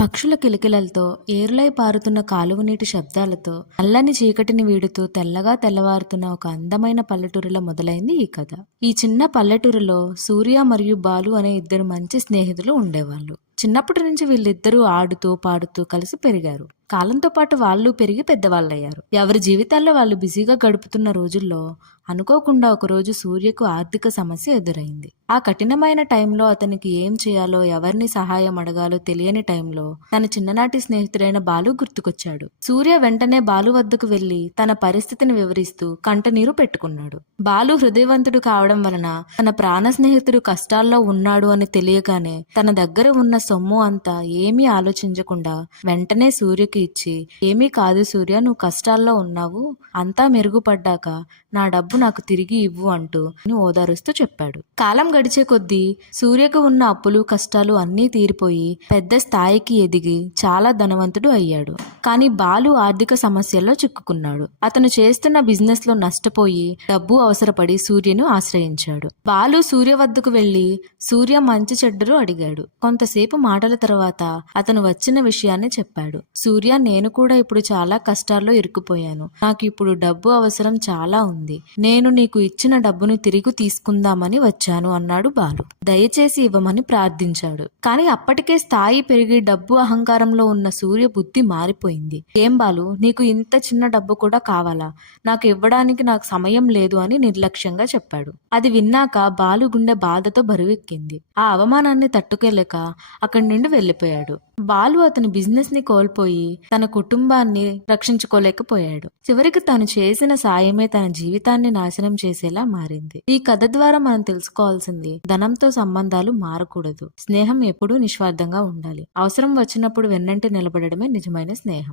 పక్షుల కిలకిలలతో, ఏరులై పారుతున్న కాలువ నీటి శబ్దాలతో, నల్లని చీకటిని వీడుతూ తెల్లగా తెల్లవారుతున్న ఒక అందమైన పల్లెటూరిలో మొదలైంది ఈ కథ. ఈ చిన్న పల్లెటూరిలో సూర్య మరియు బాలు అనే ఇద్దరు మంచి స్నేహితులు ఉండేవాళ్ళు. చిన్నప్పటి నుంచి వీళ్ళిద్దరూ ఆడుతూ పాడుతూ కలిసి పెరిగారు. కాలంతో పాటు వాళ్ళు పెరిగి పెద్దవాళ్ళయ్యారు. ఎవరి జీవితాల్లో వాళ్ళు బిజీగా గడుపుతున్న రోజుల్లో అనుకోకుండా ఒకరోజు సూర్యకు ఆర్థిక సమస్య ఎదురైంది. ఆ కఠినమైన టైంలో అతనికి ఏం చేయాలో, ఎవరిని సహాయం అడగాలో తెలియని టైంలో తన చిన్ననాటి స్నేహితుడైన బాలు గుర్తుకొచ్చాడు. సూర్య వెంటనే బాలు వద్దకు వెళ్లి తన పరిస్థితిని వివరిస్తూ కంటనీరు పెట్టుకున్నాడు. బాలు హృదయవంతుడు కావడం వలన తన ప్రాణ స్నేహితుడు కష్టాల్లో ఉన్నాడు అని తెలియగానే తన దగ్గర ఉన్న సొమ్ము అంతా ఏమీ ఆలోచించకుండా వెంటనే సూర్యకి ఇచ్చి, ఏమీ కాదు సూర్య, నువ్వు కష్టాల్లో ఉన్నావు, అంతా మెరుగుపడ్డాక నా డబ్బు నాకు తిరిగి ఇవ్వు అంటూ ఓదారుస్తూ చెప్పాడు. కాలం గడిచే కొద్దీ సూర్యకు ఉన్న అప్పులు కష్టాలు అన్నీ తీరిపోయి పెద్ద స్థాయికి ఎదిగి చాలా ధనవంతుడు అయ్యాడు. కానీ బాలు ఆర్థిక సమస్యల్లో చిక్కుకున్నాడు. అతను చేస్తున్న బిజినెస్ లో నష్టపోయి డబ్బు అవసరపడి సూర్యను ఆశ్రయించాడు. బాలు సూర్య వద్దకు వెళ్లి సూర్య మంచి చెడ్డరు అడిగాడు. కొంతసేపు మాటల తర్వాత అతను వచ్చిన విషయాన్ని చెప్పాడు. సూర్య, నేను కూడా ఇప్పుడు చాలా కష్టాల్లో ఇరుక్కుపోయాను. నాకు ఇప్పుడు డబ్బు అవసరం చాలా ఉంది. నేను నీకు ఇచ్చిన డబ్బును తిరిగి తీసుకుందామని వచ్చాను అన్నాడు బాలు. దయచేసి ఇవ్వమని ప్రార్థించాడు. కానీ అప్పటికే స్థాయి పెరిగి డబ్బు అహంకారంలో ఉన్న సూర్య బుద్ధి మారిపోయింది. ఏం బాలు, నీకు ఇంత చిన్న డబ్బు కూడా కావాలా? నాకు ఇవ్వడానికి నాకు సమయం లేదు అని నిర్లక్ష్యంగా చెప్పాడు. అది విన్నాక బాలు గుండె బాధతో బరువెక్కింది. ఆ అవమానాన్ని తట్టుకోలేక అక్కడి నుండి వెళ్లిపోయాడు. బాలు అతని బిజినెస్ ని కోల్పోయి తన కుటుంబాన్ని రక్షించుకోలేకపోయాడు. చివరికి తను చేసిన సాయమే తన జీవితాన్ని నాశనం చేసేలా మారింది. ఈ కథ ద్వారా మనం తెలుసుకోవాల్సింది, ధనంతో సంబంధాలు మారకూడదు. స్నేహం ఎప్పుడూ నిస్వార్థంగా ఉండాలి. అవసరం వచ్చినప్పుడు వెన్నంటి నిలబడమే నిజమైన స్నేహం.